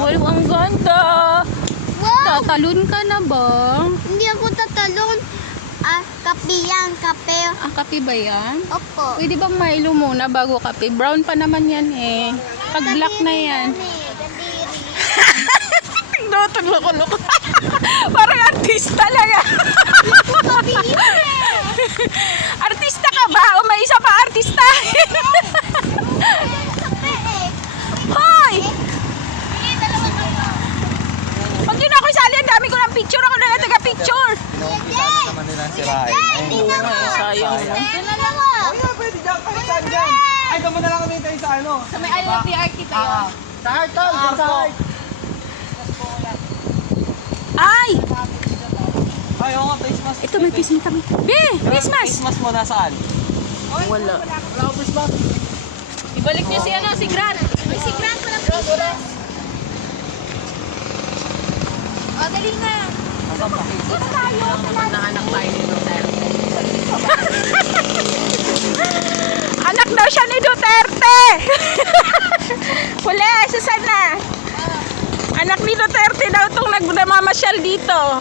Wow, ang ganda. Wow! Tatalon ka na ba? Hindi ako tatalon. Kape yan, kape. Kape ba yan? Opo. Pwede bang Milo muna bago kape? Brown pa naman yan eh. Pag black na yan. No, tagloko-loko. Parang artista lang yan. Artista ka ba? O may isa pa artista? Hoy! Pag yun ako isali, ang dami ko ng picture. Ako na lang taga-picture. Inuumpisa na naman nila sirain. Sayang. Pwede dyan, kahit saan dyan. Ay, doon mo na lang kami tayo sa ano. Sa may island ni Archie tayo. Sa heart, tol. Sa heart. Ay! Ay, oo nga, Christmas. Ito may Christmas kami. Be! Christmas! Christmas mo nasaan? Wala. Wala ko Christmas. Ibalik niyo si si Grant. Si Grant walang Christmas. O, dali na. Dito tayo. Anak tayo ni Duterte. Anak daw siya ni Duterte. Huli, susan na. Anak ni Duterte daw itong nagmamasyal dito.